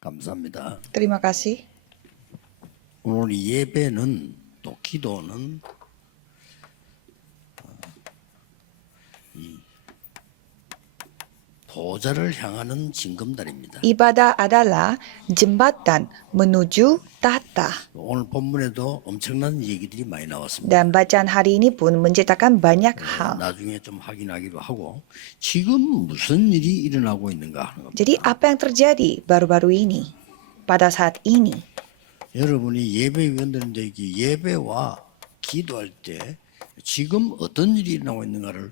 감사합니다. Terima kasih. 오늘 예배는 또 기도는 이 보좌를 향하는 징검다리입니다. Ibadah adalah jembatan menuju tahta. 오늘 본문에도 엄청난 얘기들이 많이 나왔습니다. Dan bacaan hari ini pun menceritakan banyak hal. 나중에 좀 확인하기로 하고 지금 무슨 일이 일어나고 있는가 하는 겁니다. Jadi apa yang terjadi baru-baru ini? Pada saat ini. 여러분이 예배위원들인데 예배와 기도할 때 지금 어떤 일이 일어나고 있는가를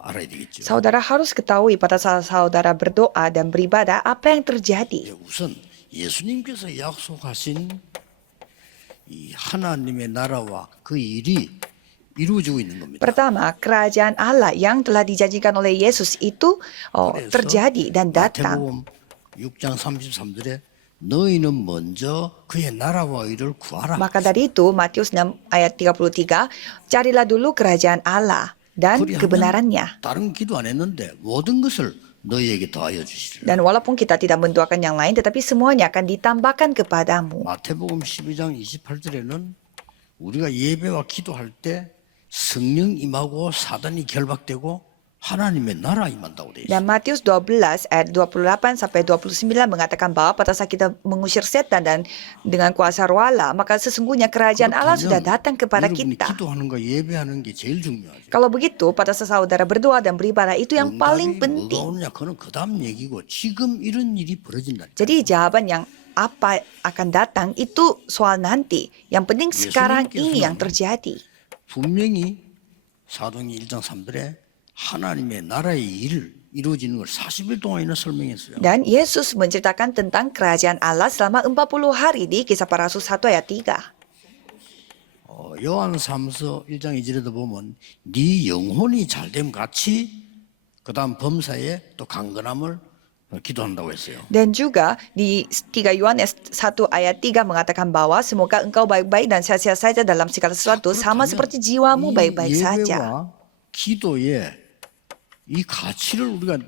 알아야 되겠죠. Saudara harus ketahui pada saat saudara berdoa dan beribadah apa yang terjadi. 우선 예수님께서 약속하신 이 하나님의 나라와 그 일이 이루어지고 있는 겁니다. Pertama, kerajaan Allah yang telah dijanjikan oleh Yesus itu terjadi dan datang. 마태복음 6장 33절에 너희는 먼저 그의 나라와 의를 구하라. Maka dari itu, Matius 6 ayat 33, carilah dulu kerajaan Allah dan kebenarannya. 다른 기도 안 했는데 모든 것을 너희에게 더하여 주시리라. Dan walaupun kita tidak mendoakan yang lain, tetapi semuanya akan ditambahkan kepadamu. 마태복음 12장 28절에는 우리가 예배와 기도할 때 성령 임하고 사단이 결박되고 하나님의 나라 임한다고 돼 있어요. Dan Matius 12 ayat 28 sampai 29 mengatakan bahwa pada saat kita mengusir setan dan dengan kuasa roh Allah, maka sesungguhnya kerajaan Allah sudah datang kepada 여러분이 kita. 기도하는 거 예배하는 게 제일 중요하죠. Kalau begitu, pada saat saudara berdoa dan beribadah itu yang paling 뭐가 penting. 오느냐 그건 그다음 얘기고 지금 이런 일이 벌어진다. Jadi jawaban yang apa akan datang itu soal nanti. Yang penting sekarang ini yang terjadi. 분명히 사도행전 1장 3절에 하나님의 나라의 일을 이루어지는 걸 40일 동안이나 설명했어요. Dan Yesus menceritakan tentang kerajaan Allah selama 40 hari di Kisah Para Rasul 1 ayat 3. 요한삼서 1장 2절에도 보면 네 영혼이 잘됨 같이 그다음 범사에 또 강건함을 기도한다고 했어요. Dan juga di 3 Yohanes 1 ayat 3 mengatakan bahwa semoga engkau baik-baik dan sehat-sehat saja dalam segala sesuatu sama seperti jiwamu baik-baik saja. 예배와 기도의 이 가치를 우리가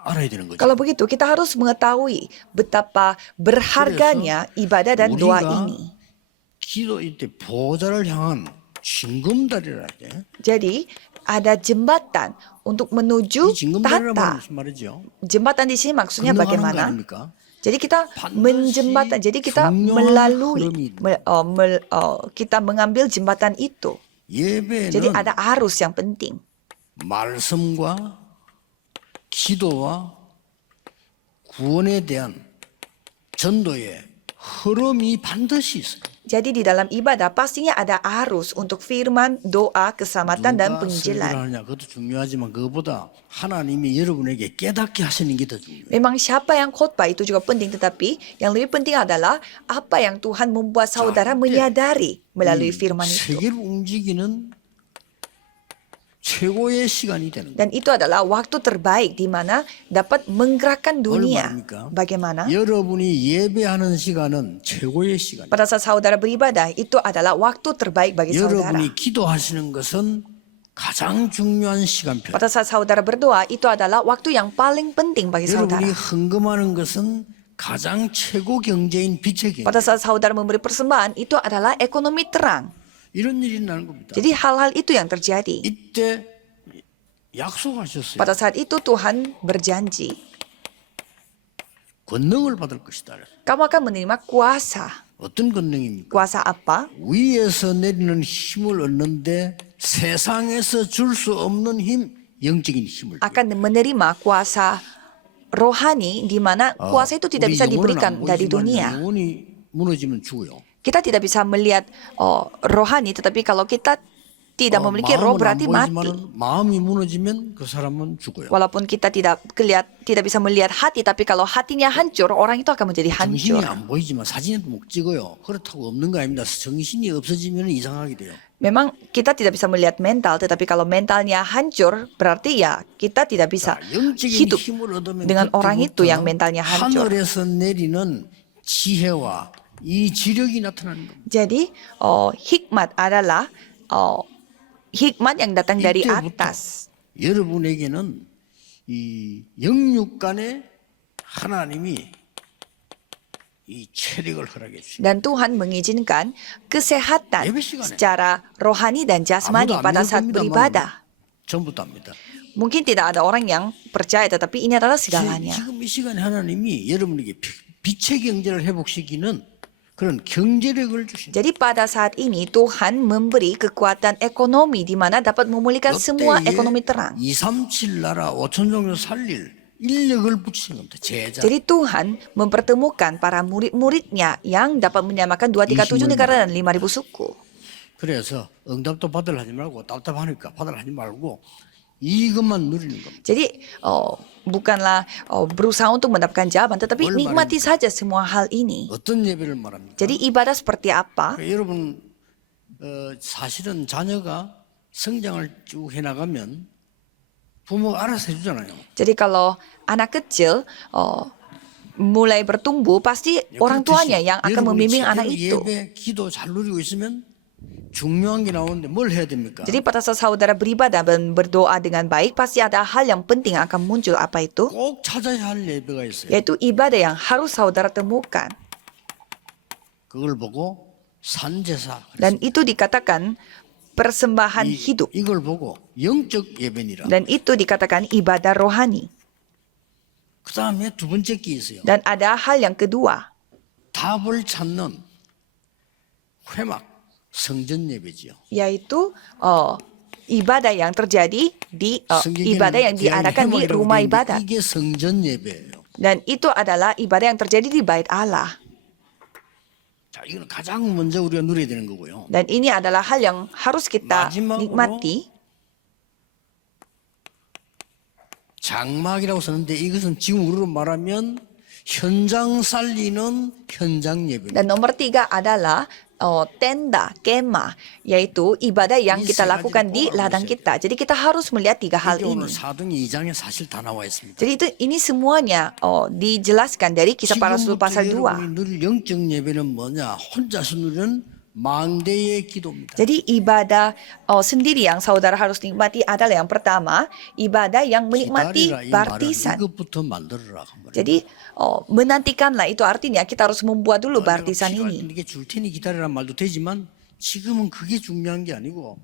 알아야 되는 거죠. Kalau begitu kita harus mengetahui betapa berharganya ibadah dan doa ini. 기도할 때 보좌를 향한 징검다리라 때 Jadi ada jembatan untuk menuju 이 징검다리라는 tahta. 무슨 말이죠? Jembatan di sini maksudnya 건너가는 거 bagaimana? 아닙니까? Jadi kita menjembatan, jadi kita melalui, kita mengambil jembatan itu. Jadi 예배는 ada arus yang penting. 말씀과 기도와 구원에 대한 전도의 흐름이 반드시 있어요. Jadi di dalam ibadah pastinya ada arus untuk firman, doa, keselamatan dan 누가 설교를 penginjilan. 하느냐 그것도 중요하지만 그것보다 하나님이 여러분에게 깨닫게 하시는 게 더 중요해요. Memang siapa yang khotbah itu juga penting, tetapi yang lebih penting adalah apa yang Tuhan membuat saudara menyadari melalui firman itu. 세계를 움직이는 최고의 시간이 되는 거예요. Dan itu adalah waktu terbaik di mana dapat menggerakkan dunia. 얼마입니까? Bagaimana? 여러분이 예배하는 시간은 최고의 시간이에요. Pada saat saudara beribadah, itu adalah waktu terbaik bagi saudara. 여러분이 기도하시는 것은 가장 중요한 시간표. Pada saat saudara berdoa, itu adalah waktu yang paling penting bagi saudara. 여러분이 헌금하는 것은 가장 최고 경제인 빛의 경제. Pada saat saudara memberi persembahan, itu adalah ekonomi terang. 이런 일이 나는 겁니다. Jadi hal-hal itu yang terjadi. 이때 약속하셨어요. Pada saat itu Tuhan berjanji, 권능을 받을 것이다. kamu akan menerima kuasa. 어떤 권능입니까? Kuasa apa? 위에서 내리는 힘을 얻는데 세상에서 줄 수 없는 힘, 영적인 힘을. Akan menerima kuasa rohani di mana kuasa itu tidak 우리 bisa 영혼은 diberikan 안 dari 보이지만 dunia. 영혼이 무너지면 죽어요. Kita tidak bisa melihat rohani, tetapi kalau kita tidak memiliki roh 마음은 안 berarti mati. 보이지만 마음이 무너지면 그 사람은 죽어요. Walaupun kita tidak bisa melihat hati, tapi kalau hatinya hancur, orang itu akan menjadi 정신이 hancur. 안 보이지만 사진에도 못 찍어요. 그렇다고 없는 거 아닙니다. 정신이 없어지면 이상하게 돼요. Memang kita tidak bisa melihat mental, tetapi kalau mentalnya hancur, berarti ya kita tidak bisa 영적인 hidup 힘을 얻으면 dengan orang itu 그때부터 yang mentalnya hancur. 하늘에서 내리는 지혜와 이 지력이 나타나는 겁니다. Jadi hikmat adalah hikmat yang datang dari 이때부터 atas. 여러분에게는 이 영육 간에 하나님이 이 체력을 허락해 주십니다. Dan Tuhan mengizinkan kesehatan secara rohani dan jasmani 아무도 안 pada 믿을 saat 겁니다만 beribadah. 전부 다입니다. Mungkin tidak ada orang yang percaya, tetapi ini adalah segalanya. 지금 이 시간에 하나님이 여러분에게 빛의 경제를 회복시키는 그런 경제력을 주십니다. Jadi pada saat ini Tuhan memberi kekuatan ekonomi di mana dapat memulihkan semua ekonomi terang. 237 나라 5천 종류 살릴 인력을 붙이는 겁니다. 제자. Jadi Tuhan mempertemukan para murid-muridnya yang dapat menyamakan 237 negara dan 5.000 suku. 그래서 응답도 받으려 하지 말고 답답하니까 받으려 하지 말고 이것만 누리는 겁니다. Jadi bukanlah berusaha untuk mendapatkan jawaban, tetapi 뭘 nikmati 말합니까? saja semua hal ini. 어떤 예배를 말합니까? Jadi ibadah seperti apa? 그러니까 여러분 사실은 자녀가 성장을 쭉 해나가면 부모가 알아서 해주잖아요. Jadi kalau anak kecil mulai bertumbuh, pasti orang tuanya yang akan membimbing anak itu. 예배, 기도 잘 누리고 있으면 중요한 게 나오는데 뭘 해야 됩니까? Jadi pada saat saudara beribadah dan berdoa dengan baik, pasti ada hal yang penting yang akan muncul. Apa itu? 꼭 찾아야 할 예배가 있어요. Yaitu ibadah yang harus saudara temukan. 그걸 보고 산제사. Dan itu dikatakan persembahan hidup. 이걸 보고 영적 예배니라. Dan itu dikatakan ibadah rohani. 그 다음에 두 번째 게 있어요. Dan ada hal yang kedua, 답을 찾는 회막 성전 예배지요. yaitu ibadah yang terjadi di ibadah yang diadakan di rumah ibadat. 이게 성전 예배예요. Dan itu adalah ibadah yang terjadi di bait Allah. 자, 이거는 가장 먼저 우리가 누려야 되는 거고요. Dan ini adalah hal yang harus kita 마지막으로 nikmati. 장막이라고 썼는데 이것은 지금 우리로 말하면 현장 살리는 현장 예배입니다. Dan nomor 3 adalah tenda, kemah, yaitu ibadah yang kita lakukan di ladang kita. Jadi kita harus melihat 3 hal 이게 오늘 ini. 사도행전 2장에 사실 다 나와 있습니다. Jadi ini semuanya dijelaskan dari Kisah Para Rasul pasal 2. 여러분이 누릴 영적 예배는 뭐냐? 혼자서 누리는 망대의 기도입니다. Jadi ibadah sendiri yang saudara harus nikmati adalah yang pertama, ibadah yang menikmati 기다리라 이 말은 baptisan. 이것부터 만들어라. 한 말이에요. Jadi menantikanlah, itu artinya kita harus membuat dulu 내가 baptisan 필요할 때 ini. 이게 줄 테니 기다리란 말도 되지만 지금은 그게 중요한 게 아니고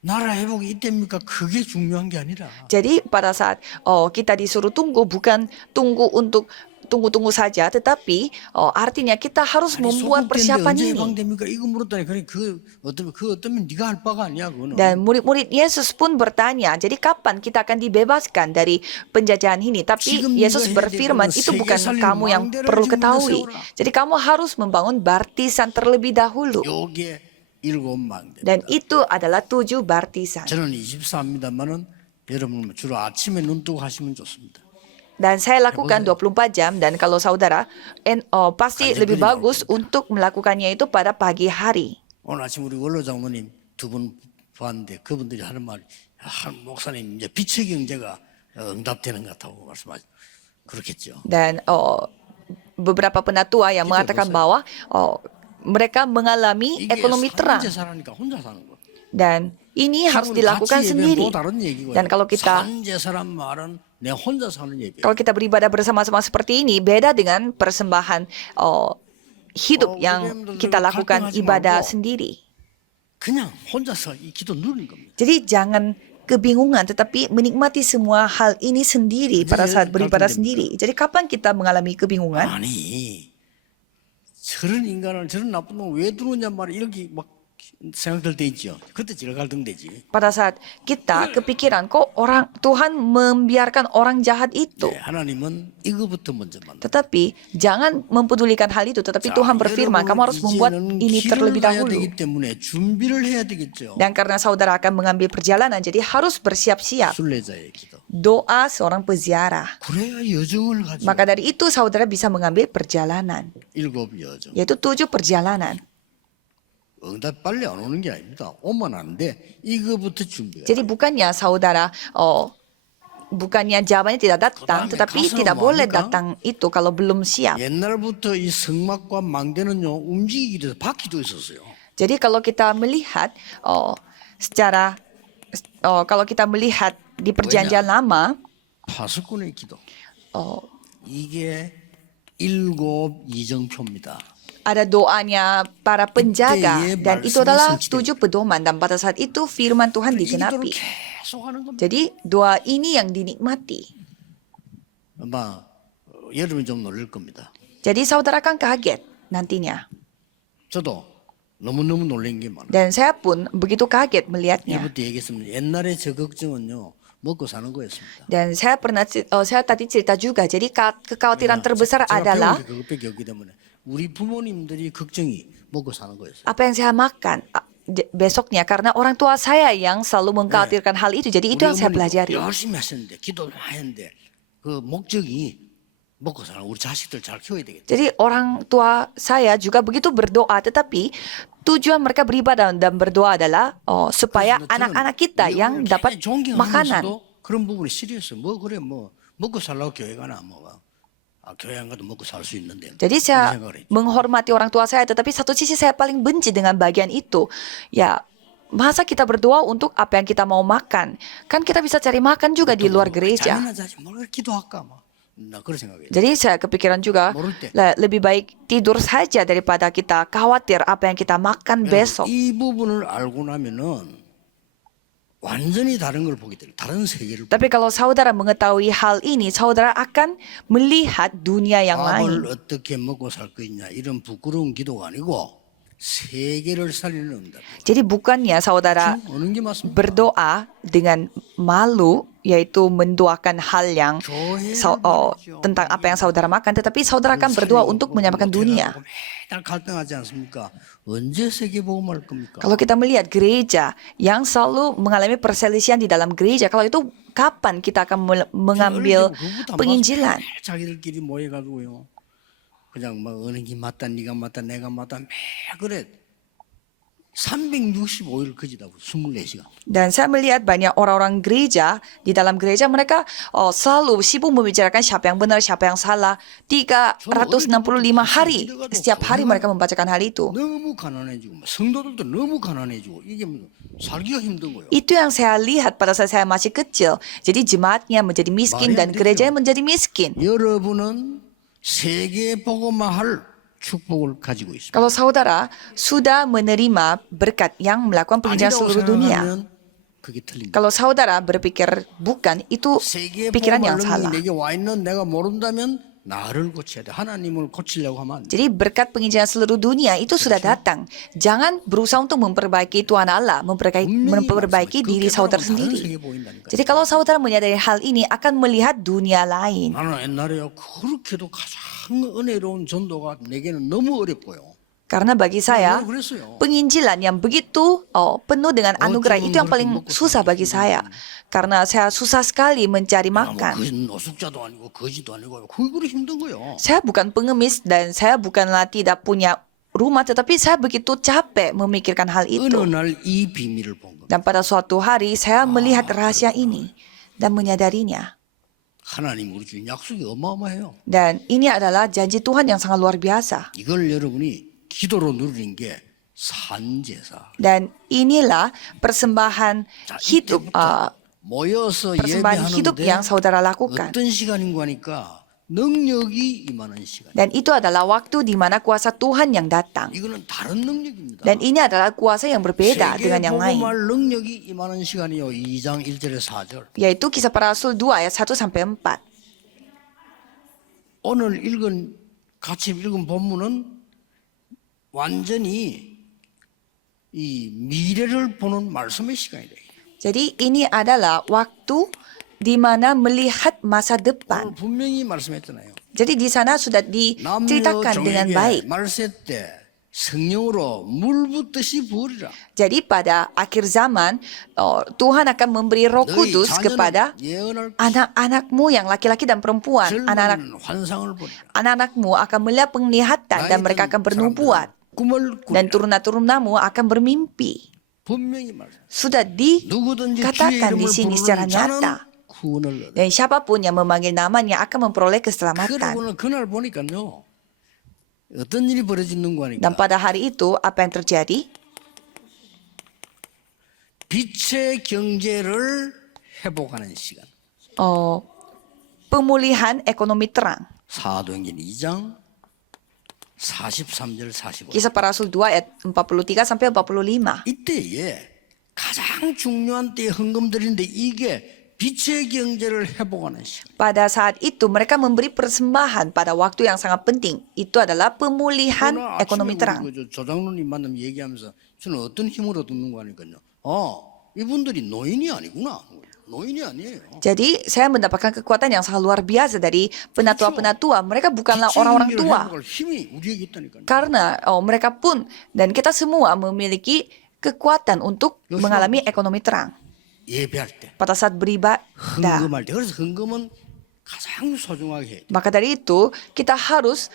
나라 회복이 이때입니까? 그게 중요한 게 아니라 Jadi pada saat kita disuruh tunggu, bukan tunggu untuk tunggu-tunggu saja, tetapi artinya kita harus 아니, membuat 소극된데 persiapan 언제 ini. 해방됩니까? 이거 물었다니 그 어떠면 네가 할 바가 아니야 그거는. Dan murid-murid Yesus pun bertanya, jadi kapan kita akan dibebaskan dari penjajahan ini? Tapi 지금 Yesus 네가 해야 berfirman, 되는 itu 세계 bukan 살릴 kamu yang 망대를 perlu 지금부터 ketahui. 세워라. Jadi kamu harus membangun baptisan terlebih dahulu. 요게 7망대. Dan itu adalah 7 baptisan. 저는 24입니다만은 여러분 주로 아침에 눈 뜨고 하시면 좋습니다. Dan saya lakukan 24 jam, dan kalau saudara pasti Kanjeng lebih Beli bagus untuk melakukannya itu pada pagi hari. 오늘 아침 우리 원로 장모님 두 분 봤는데 그분들이 하는 말이 목사님 이제 빛의 경제가 응답되는 것 같다고 말씀하죠. 그렇겠죠. Dan beberapa penatua yang mengatakan bahwa mereka mengalami 이게 ekonomi terang. 산재 사라니까 혼자 사는 거. Dan ini harus dilakukan sendiri. Dan kalau kita 산제사란 말은 내 혼자 사는 예배. kalau kita beribadah bersama-sama seperti ini, beda dengan persembahan hidup yang kita lakukan ibadah sendiri. 그냥 혼자서 이 기도 누리는 겁니다. Jadi jangan kebingungan, tetapi menikmati semua hal ini sendiri pada saat beribadah sendiri. Jadi kapan kita mengalami kebingungan? 아니 저런 인간을 저런 나쁜 놈 왜 들어오냐 말이야 이렇게 막 생각들 돼 있죠. 그때 제가 갈등되지. Pada saat kita kepikiran, kok Tuhan membiarkan orang jahat itu. 네, 하나님은 이거부터 먼저 만나. Tetapi jangan mempedulikan hal itu, tetapi Tuhan berfirman, kamu harus membuat ini terlebih dahulu. 되기 때문에 준비를 해야 되겠죠. Dan karena saudara akan mengambil perjalanan, jadi harus bersiap-siap. 순례자의 기도. Doa seorang peziarah. 그래야 여정을 가지고. Maka dari itu saudara bisa mengambil perjalanan, 7 여정. yaitu 7 perjalanan. 응답 빨리 안 오는 게 아닙니다. 오면 안 돼. 이거부터 준비해. Jadi bukannya saudara, bukannya jawabannya tidak datang, 그다음에 tetapi 가서 tidak boleh 뭡니까? datang itu kalau belum siap. 옛날부터 이 성막과 망대는요 움직이기 위해서 바퀴도 있었어요. Jadi kalau kita melihat kalau kita melihat di perjanjian lama, 파수꾼의 기도. 어, 이게 일곱 이정표입니다. Ada doanya para penjaga 그때의 dan itu 말씀이 adalah 성취됩니다. 7 pedoman dan pada saat itu firman Tuhan 이 기도를 digenapi. 계속 하는 겁니다. Jadi doa ini yang dinikmati. 아마 여러분이 좀 놀랄 겁니다. Jadi saudara akan kaget nantinya. 저도 너무너무 놀란 게 많아요. Dan saya pun begitu kaget melihatnya. 이부터 얘기했습니다. 옛날에 저 걱정은요 먹고 사는 거였습니다. Dan saya tadi cerita juga. Jadi kekhawatiran terbesar 제가 adalah 배운 게 그것밖에 없기 때문에 우리 부모님들이 걱정이 먹고 사는 거였어요. apa yang saya makan besoknya karena orang tua saya yang selalu mengkhawatirkan hal itu. Jadi itu yang saya 우리 어머니도 pelajari. 열심히 하셨는데 기도를 많이 했는데 그 목적이 먹고 사는 우리 자식들 잘 키워야 되겠다. Jadi orang tua saya juga begitu berdoa, tetapi tujuan mereka beribadah dan berdoa adalah supaya anak-anak kita yang dapat makanan. 그런 부분이 싫었어요. 뭐 그래 뭐 먹고 살라고 교회 가나 뭐. 교회 안 가도 먹고 살 수 있는데. Jadi saya menghormati orang tua saya, tetapi satu sisi saya paling benci dengan bagian itu. Ya, masa kita berdoa untuk apa yang kita mau makan? Kan kita bisa cari makan juga di luar gereja. 뭘 기도할까 뭐. 나 그런 생각이에요. Jadi saya kepikiran juga lebih baik tidur saja daripada kita khawatir apa yang kita makan besok. 이 부분을 알고 나면은 완전히 다른 걸 보게 돼요. 다른 세계를. Tapi kalau saudara mengetahui hal ini, saudara akan melihat dunia yang lain. 밥을 어떻게 먹고 살 거냐 이런 부끄러운 기도가 아니고 세계를 살리는 응답. Jadi bukannya saudara 어느 게 맞습니까? berdoa dengan malu, yaitu mendoakan hal yang tentang apa yang saudara makan, tetapi saudara akan berdoa untuk menyelamatkan dunia. 매달 갈등하지 않습니까? 언제 세계 복음할 겁니까? Kalau kita melihat gereja yang selalu mengalami perselisihan di dalam gereja, kalau itu kapan kita akan mengambil penginjilan? 자기들끼리 모여가지고요. 그냥 막 어느 게 맞다, 네가 맞다, 내가 맞다, 매 그래. 365일 거지다 24시간. Dan saya melihat banyak orang-orang gereja, di dalam gereja mereka selalu sibuk membicarakan siapa yang benar, siapa yang salah. 365 hari, setiap hari mereka membacakan hal itu. 너무 가난해지고 성도들도 너무 가난해지고 이게 살기가 힘든 거예요. Itu yang saya lihat pada saat saya masih kecil. Jadi jemaatnya menjadi miskin dan gerejanya menjadi miskin. 여러분은 세계 복음화할 축복을 가지고 있습니다. Kalau saudara sudah menerima berkat yang melakukan penginjilan seluruh dunia, 그게 틀립니다. kalau saudara berpikir bukan, itu 세계 pikiran yang 복음화 salah. 능력이 내게 와 있는 내가 모른다면 나를 고쳐야 돼. 하나님을 고치려고 하면 안 돼. Jadi berkat penginjilan seluruh dunia itu sudah datang. Jangan berusaha untuk memperbaiki Tuhan Allah, memperbaiki diri saudara sendiri. Jadi kalau saudara menyadari hal ini akan melihat dunia lain. 나는 옛날에요 그렇게도 가장 은혜로운 전도가 내게는 너무 어렵고요. Karena bagi saya, 그랬어요. penginjilan yang begitu penuh dengan anugerah itu yang paling susah bagi saya. Karena saya susah sekali mencari makan. 노숙자도 아니고 거지도 아니고 그거 힘든 거예요. Saya bukan pengemis dan saya bukanlah tidak punya rumah, tetapi saya begitu capek memikirkan hal 어느 itu. 날 이 비밀을 본 겁니다. Dan pada suatu hari saya melihat rahasia ini dan menyadarinya. 하나님 우리 주신 약속이 어마어마해요. Dan ini adalah janji Tuhan yang sangat luar biasa. 이걸 여러분이 기도로 누리는 게 산제사. Dan inilah persembahan hidup, 모여서 persembahan hidup yang 예배하는데 saudara lakukan. 어떤 시간인 거니까 능력이 임하는 시간. Dan itu adalah waktu di mana kuasa Tuhan yang datang. 이거는 다른 능력입니다. Dan ini adalah kuasa yang berbeda 세계 dengan yang lain. 복음할 능력이 임하는 시간이요. 2장 1절에 4절. Yaitu Kisah Para Rasul 2 ayat 1-4. 오늘 같이 읽은 본문은 완전히 이 미래를 보는 말씀의 시간이다. Jadi ini adalah waktu di mana melihat masa 오늘 depan. 분명히 말씀했잖아요. Jadi di sana sudah 남녀 diceritakan dengan baik. 종에게 말세 때 성령으로 물 붓듯이 부으리라. Jadi pada akhir zaman Tuhan akan memberi Roh 너희 Kudus kepada 자녀는 예언할 anak-anakmu yang laki-laki dan perempuan. 젊은 환상을 보리라. Anak-anakmu akan melihat penglihatan dan mereka akan bernubuat. 꿈을 Dan 꾸리라. turunan-turunamu akan bermimpi. 분명히 말씀. Sudah 누구든지 주의 dikatakan di 이름을 sini secara 부르는 자는 nyata. 구원을 얻어. Dan siapapun yang memanggil namanya akan memperoleh keselamatan. 그러고는 그날 보니까요. 어떤 일이 벌어지는 거 Dan 하니까 pada hari itu apa yang terjadi? 빛의 경제를 회복하는 시간. Pemulihan ekonomi terang. 사도행전 2장 43절 45절. Kisah Para Rasul 2 ayat 43 sampai 45. 이때에 가장 중요한 때에 헌금 드리는데 이게 빛의 경제를 회복하는 시간. Pada saat itu mereka memberi persembahan pada waktu yang sangat penting. Itu adalah pemulihan ekonomi terang. 조장로님 만나면 얘기하면서 저는 어떤 힘으로 듣는 거 하니까요. 이분들이 노인이 아니구나. 노인이 아니에요. Jadi saya mendapatkan kekuatan yang sangat luar biasa dari penatua-penatua. Mereka bukanlah orang-orang tua. 회복할 힘이 우리에게 있다니까요. Karena mereka pun dan kita semua memiliki kekuatan untuk mengalami ekonomi terang. 예배할 때, Pada saat beribadah. 헌금할 때. 그래서 헌금은 가장 소중하게 해야 돼. Maka dari itu kita harus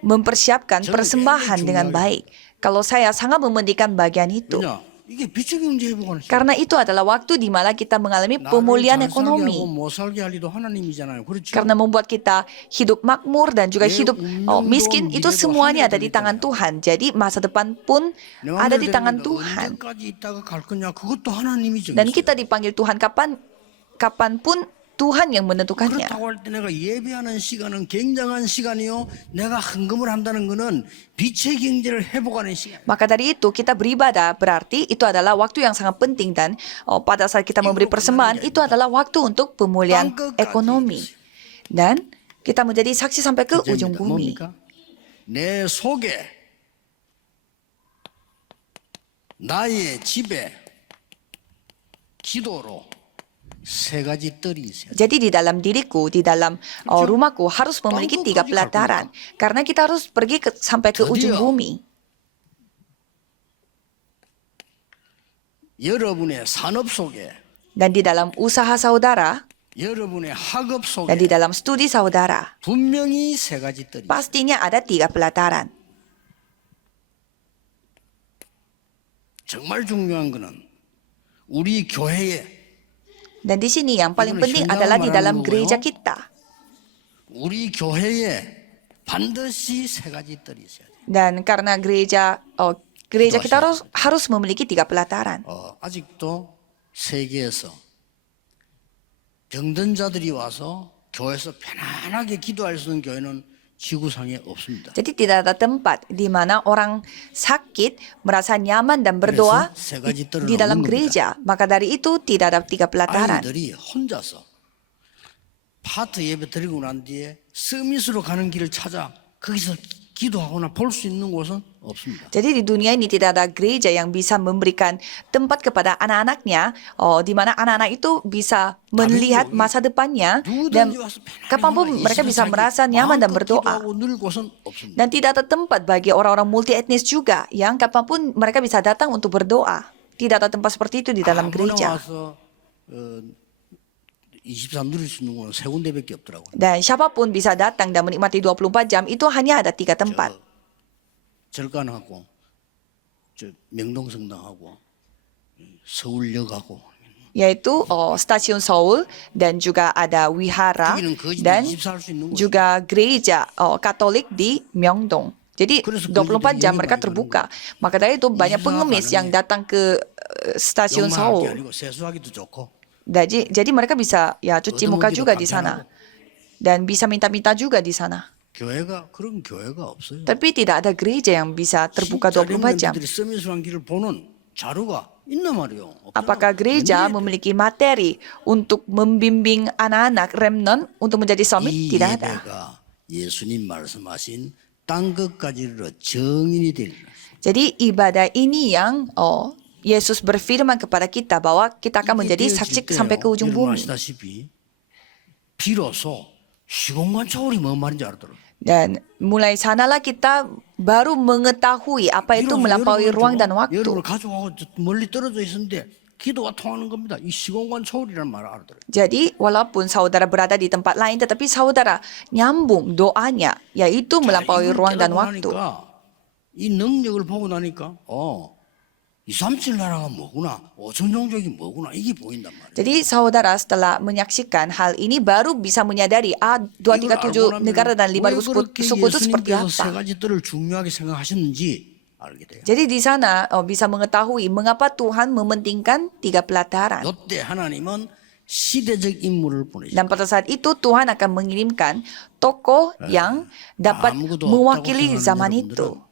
mempersiapkan persembahan dengan baik. Kalau saya sangat mementingkan bagian itu. 왜냐? 이게 빛의 경제 회복하는 시간. Karena itu adalah waktu di mana kita mengalami pemulihan 나를 잘 살게 ekonomi. 하고 못 살게 할 리도 하나님이잖아요. 그렇죠? Karena membuat kita hidup makmur dan juga hidup miskin itu semuanya ada di tangan Tuhan. Jadi masa depan pun ada di tangan Tuhan. 언제까지 있다가 갈 거냐? 그것도 하나님이 Dan 정했어요. kita dipanggil Tuhan kapanpun Tuhan yang menentukannya. 그렇다고 할 때 내가 예배하는 시간은 굉장한 시간이요. 내가 헌금을 한다는 거는 빛의 경제를 회복하는 시간. Maka dari itu kita beribadah berarti itu adalah waktu yang sangat penting dan pada saat kita memberi persembahan itu adalah waktu untuk pemulihan ekonomi. Dan kita menjadi saksi sampai ke ujung bumi. 뭡니까? 내 속에 나의 집에 기도로 세 가지 뜰이 있어요. Jadi di dalam diriku, di dalam rumahku harus memiliki 3 pelataran. Karena kita harus pergi sampai ke ujung bumi. 여러분의 산업 속에, Dan di dalam usaha saudara, 여러분의 학업 dan di 속에 dalam studi saudara, 분명히 세 가지 뜰이 있어요. pastinya ada 3 pelataran. 정말 중요한 거는 우리 교회에 Dan di sini yang paling penting adalah di dalam gereja kita. 우리 교회에 반드시 세 가지 뜰이 있어야 돼요. Dan karena gereja kita harus memiliki 3 pelataran. 아직도 세계에서 병든 자들이 와서 교회에서 편안하게 기도할 수 있는 교회는 지구상에 없습니다. Jadi tidak ada tempat di mana orang sakit merasa nyaman dan berdoa di dalam gereja. Maka dari itu tidak ada 3 pelataran. 아이들이 혼자서 파트 예배 드리고 난 뒤에 서밋으로 가는 길을 찾아 거기서 기도하거나 볼 수 있는 곳은 없습니다. Jadi di dunia ini tidak ada gereja yang bisa memberikan tempat kepada anak-anaknya, di mana anak-anak itu bisa melihat masa depannya dan kapanpun mereka bisa merasa nyaman dan berdoa. Dan tidak ada tempat bagi orang-orang multi etnis juga yang kapanpun mereka bisa datang untuk berdoa. Tidak ada tempat seperti itu di dalam gereja. 24 누릴 수 있는 곳은 세 군데밖에 없더라고요. Dan siapapun bisa datang dan menikmati 24 jam itu hanya ada 3 tempat. 절간하고 명동성당하고 서울역하고 Yaitu stasiun Seoul dan juga ada wihara dan juga gereja Katolik di Myeongdong. Jadi 24 jam mereka terbuka. Maka dari itu banyak pengemis yang datang ke stasiun Seoul. 아니고 세수하기도 좋고. Jadi mereka bisa ya cuci muka juga di sana. Dan bisa minta-minta juga di sana. 교회가 그런 교회가 없어요. Tapi tidak ada gereja yang bisa terbuka 24 jam. 서밋으로 한 길을 보는 자료가 있나 말이요. Apakah gereja memiliki materi untuk membimbing anak-anak remnant untuk menjadi summit? 이 Tidak ada. 예배가 예수님 말씀하신 땅 끝까지 이르러 정인이 될. Jadi ibadah ini yang Yesus berfirman kepada kita bahwa kita akan menjadi saksi sampai ke ujung bumi. 아시다시피 비로소 시공간 초월이 뭔 말인지 알더라고요. Dan mulai sanalah kita baru mengetahui apa itu melampaui ruang dan waktu. 여러분을 가져가고 멀리 떨어져 있었는데 기도가 통하는 겁니다. 이 시공간 초월이라는 말을 알더라고요. Jadi walaupun saudara berada di tempat lain tetapi saudara nyambung doanya yaitu melampaui ruang dan waktu. 이 능력을 보고 나니까 237 나라가 뭐구나, 5천 종족이 뭐구나 이게 보인단 말이에요. Jadi saudara setelah menyaksikan hal ini baru bisa menyadari 237 negara dan 5.000 suku itu seperti 세 apa. 가지 뜰을 중요하게 생각하셨는지 알게 돼요. Jadi di sana bisa mengetahui mengapa Tuhan mementingkan 3 pelataran. 이때 하나님은 시대적 인물을 보내십니다. Dan pada saat itu Tuhan akan mengirimkan tokoh yang dapat 아무것도 mewakili 없다고 zaman 생각하는 itu. 여러분들은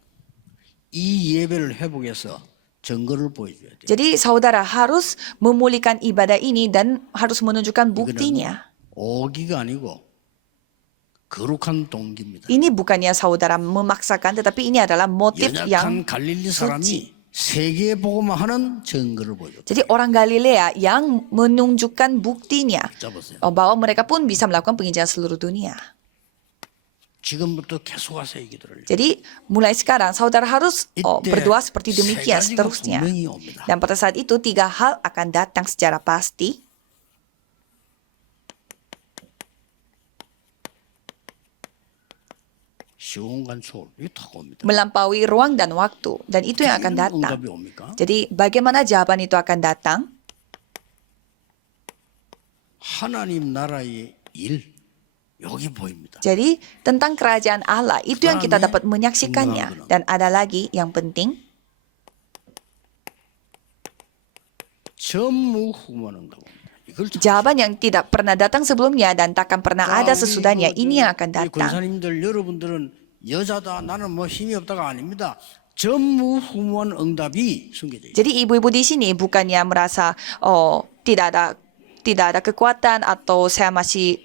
이 예배를 회복해서 증거를 보여줘야 돼요. Jadi saudara harus memulihkan ibadah ini dan harus menunjukkan buktinya. 오기가 아니고 거룩한 동기입니다. Ini bukannya saudara memaksakan, tetapi ini adalah motif yang 연약한 갈릴리 사람이 세계 복음화 하는 증거를 보여줘. jadi orang Galilea yang menunjukkan buktinya 잡으세요. bahwa mereka pun bisa melakukan penginjilan seluruh dunia. 지금부터 계속하세요 이 기도를. Jadi mulai sekarang saudara harus berdoa seperti demikian 세 가지가 seterusnya. 분명히 옵니다. Dan pada saat itu 3 hal akan datang secara pasti. 시공간 초월 이거 다 옵니다. Melampaui ruang dan waktu. Dan itu yang akan 이런 datang. 응답이 옵니까? Jadi bagaimana jawaban itu akan datang? 하나님 나라의 일 여기 보입니다. Jadi tentang kerajaan Allah itu yang kita dapat menyaksikannya. Dan ada lagi yang penting, 전무후무한 응답 옵니다. 이걸 참 jawaban yang tidak pernah datang sebelumnya dan takkan pernah ada 우리 sesudahnya. Ini yang akan 우리 datang. 권사님들 여러분들은 여자다 나는 뭐 힘이 없다가 아닙니다. 전무후무한 응답이 숨겨져 있어요. Jadi ibu-ibu di sini bukannya merasa tidak ada kekuatan atau saya masih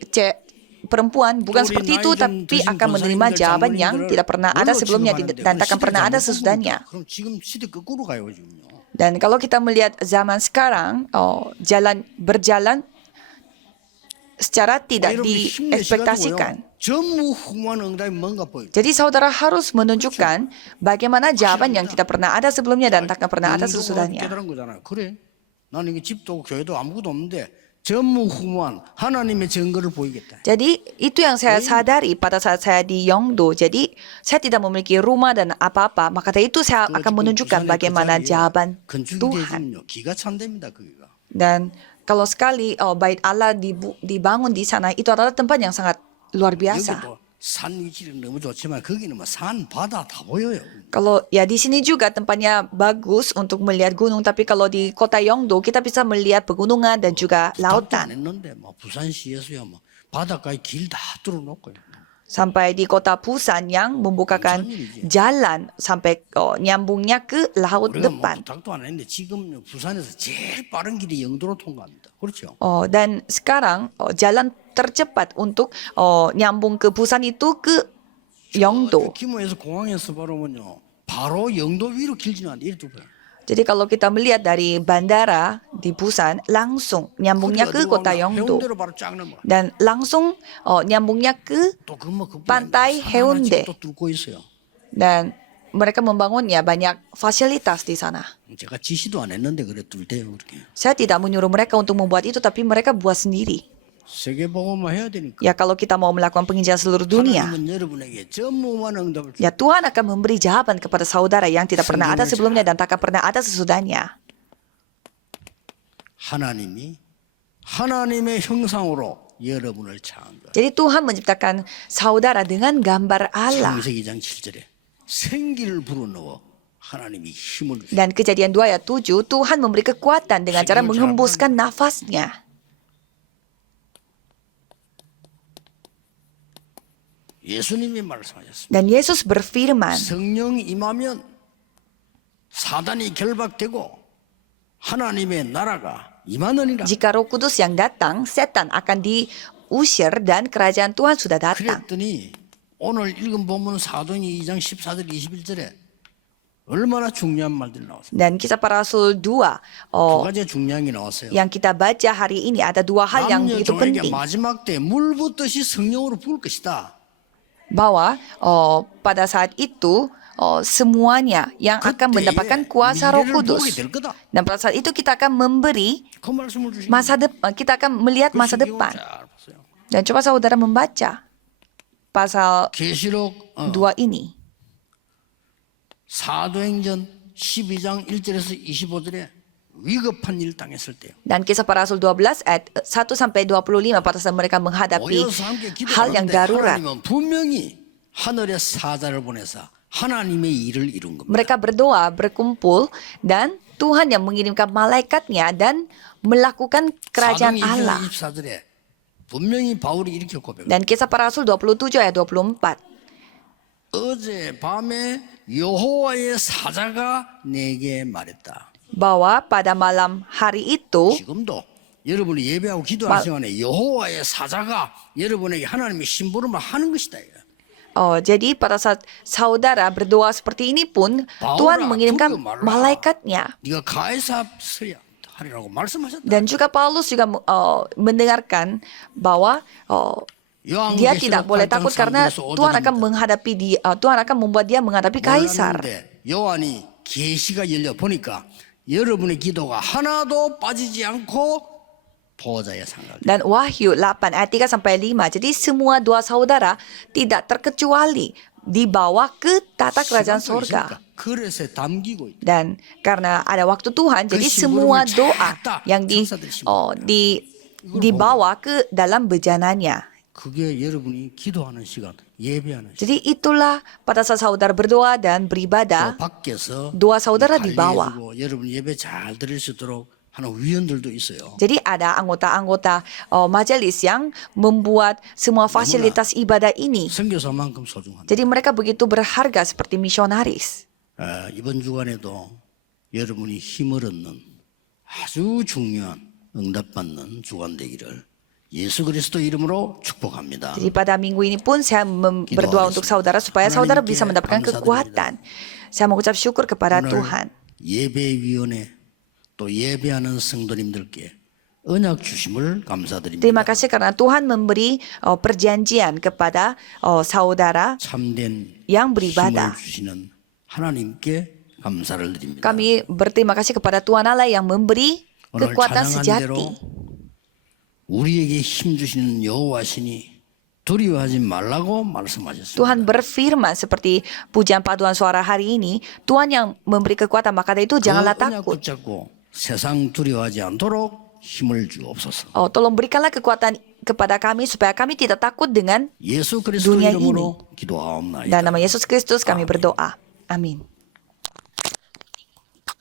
perempuan, bukan seperti itu, tapi akan menerima jawaban yang tidak pernah ada sebelumnya dan takkan pernah ada sesudahnya. 그럼 지금 시대 거꾸로 가요 지금요. Dan kalau kita melihat zaman sekarang, berjalan secara tidak 여러분 diekspektasikan. 전무후무한 응답이 뭔가 보여요. Jadi saudara harus menunjukkan bagaimana jawaban yang tidak pernah ada sebelumnya dan takkan pernah ada sesudahnya. 깨달은 거잖아요. 그래? 나는 이게 집도 교회도 아무것도 없는데 전무후무한 하나님의 증거를 보이겠다. Jadi itu yang saya sadari pada saat saya di Yongdo. Jadi saya tidak memiliki rumah dan apa-apa. Maka dari itu saya akan menunjukkan bagaimana jawaban Tuhan. 건축이 기가 찬답니다. 거기가. Dan kalau sekali bait Allah dibangun di sana, itu adalah tempat yang sangat luar biasa. 여기도 산 위치는 너무 좋지만 거기는 뭐 산, 바다 다 보여요. Kalau ya di sini juga tempatnya bagus untuk melihat gunung, tapi kalau di kota Yongdo kita bisa melihat pegunungan dan juga 부탁도 안 lautan. 했는데 뭐 부산시에서야 뭐 바닷가에 길 다 뚫어놓고요. Sampai di kota Busan yang membukakan jalan sampai nyambungnya ke laut 우리가 뭐 depan. 부탁도 안 했는데 지금 부산에서 제일 빠른 길이 영도로 통과합니다. 그렇죠? Dan sekarang jalan tercepat untuk nyambung ke Busan itu ke Yongdo. 기모에서 공항에서 바로 영도 위로 길 지나는데 이렇게 보여. Jadi kalau kita melihat dari bandara di Busan, langsung nyambungnya ke kota Yongdo. 해운대로 바로 쫙 넘어가. Dan langsung nyambungnya ke 또 그 Pantai Haeundae. 또 뚫고 있어요. dan mereka membangunnya banyak fasilitas di sana. 제가 지시도 안 했는데 그래 뚫대요 그렇게. Saya tidak menyuruh mereka untuk membuat itu, tapi mereka buat sendiri. 세계 복음화 해야 되니까. Ya kalau kita mau melakukan penginjilan seluruh dunia, 하나님은 여러분에게 전무한 응답을 ya Tuhan akan memberi jawaban kepada saudara yang tidak pernah ada sebelumnya dan takkan pernah ada sesudahnya. 하나님이 하나님의 형상으로 여러분을 창한 거예요. Jadi Tuhan menciptakan saudara dengan gambar Allah. 창세기 2장 7절에 생기를 불어넣어 하나님이 힘을 주시고 Dan Kejadian 2 ayat 7, Tuhan memberi kekuatan dengan cara menghembuskan nafasnya. 예수님이 말씀하셨습니다. Dan Yesus berfirman, 성령 임하면 사단이 결박되고 하나님의 나라가 임하느니라. jika Roh Kudus yang datang, setan akan diusir dan kerajaan Tuhan sudah datang. 그랬더니 오늘 읽은 본문 사도행전 2장 14절 21절에 얼마나 중요한 말들이 나왔어요. Dan kisah para rasul 2 두 가지 중요한 게 나왔어요. yang kita baca hari ini ada 2 hal yang 남녀 begitu 종에게 penting. 마지막 때 물 붓듯이 성령으로 부을 것이다. Bahwa pada saat itu semuanya yang akan mendapatkan kuasa Roh Kudus. Dan pada saat itu kita akan memberi 그 말씀을 주신 masa depan, kita akan melihat masa depan. Dan coba saudara membaca pasal 계시록 2 ini. 사도행전 12장 1절에서 25절에 위급한 일 당했을 때요. Dan kisah para rasul 12 ayat 1 sampai 25 pada saat mereka menghadapi 모여서 함께 hal yang 기도하는데 darurat. 하나님은 분명히 하늘의 사자를 보내사 하나님의 일을 이룬 겁니다. Mereka berdoa, berkumpul, dan Tuhan yang mengirimkan malaikatnya dan melakukan kerajaan Allah. 24절에 분명히 바울이 이렇게 고백합니다. Dan kisah para rasul 27 ayat 24. 어제 밤에 여호와의 사자가 내게 말했다. Bahwa pada malam hari itu 지금도 여러분이 예배하고 기도하는 시간에 여호와의 사자가 여러분에게 하나님의 심부름을 하는 것이다. jadi pada saat saudara berdoa seperti ini pun Tuhan mengirimkan malaikatnya. 네가 가해사 서야 하리라고 말씀하셨다. Dan juga Paulus juga mendengarkan bahwa dia tidak boleh takut karena Tuhan akan menghadapi dia, Tuhan akan membuat dia menghadapi kaisar. 요한이 계시가 열려 보니까 여러분의 기도가 하나도 빠지지 않고 보호자의 상을. Dan Wahyu 8 ayat 3 sampai 5. Jadi semua doa saudara tidak terkecuali dibawa ke tata kerajaan surga. 그릇에 담기고 있다. Dan karena ada waktu Tuhan, jadi semua doa yang dibawa ke dalam bejananya. 그게 여러분이 기도하는 시간, 예배하는 시간. Jadi itulah pada saat saudara berdoa dan beribadah, 또 밖에서 doa saudara dibawa. 관리해주고 여러분 예배 잘 드릴 수 있도록 하는 위원들도 있어요. Jadi ada anggota-anggota majelis yang membuat semua fasilitas ibadah ini. 선교사만큼 소중합니다. Jadi mereka begitu berharga seperti misionaris. 이번 주간에도 여러분이 힘을 얻는 아주 중요한 응답받는 주간 되기를 예수 그리스도 이름으로 축복합니다. Jadi pada minggu ini pun saya berdoa untuk saudara supaya saudara bisa mendapatkan kekuatan. Saya mengucap syukur kepada Tuhan. 예배위원회 또 예배하는 성도님들께 언약 주심을 감사드립니다. Terima kasih karena Tuhan memberi perjanjian kepada saudara 참된 yang beribadah. 힘을 주시는 하나님께 감사를 드립니다. Kami berterima kasih kepada Tuhan Allah yang memberi 오늘 kekuatan 찬양한 sejati. 대로 우리에게 힘 주시는 여호와시니 두려워하지 말라고 말씀하셨습니다. Tuhan berfirman seperti pujian paduan suara hari ini, Tuhan yang memberi kekuatan, maka dari itu janganlah 그 언약 takut. 붙잡고 세상 두려워하지 않도록 힘을 주옵소서. Tolong berikanlah kekuatan kepada kami supaya kami tidak takut dengan 예수 그리스도 dunia 이름으로 기도하옵나이다. dan nama Yesus Kristus kami berdoa. Amin.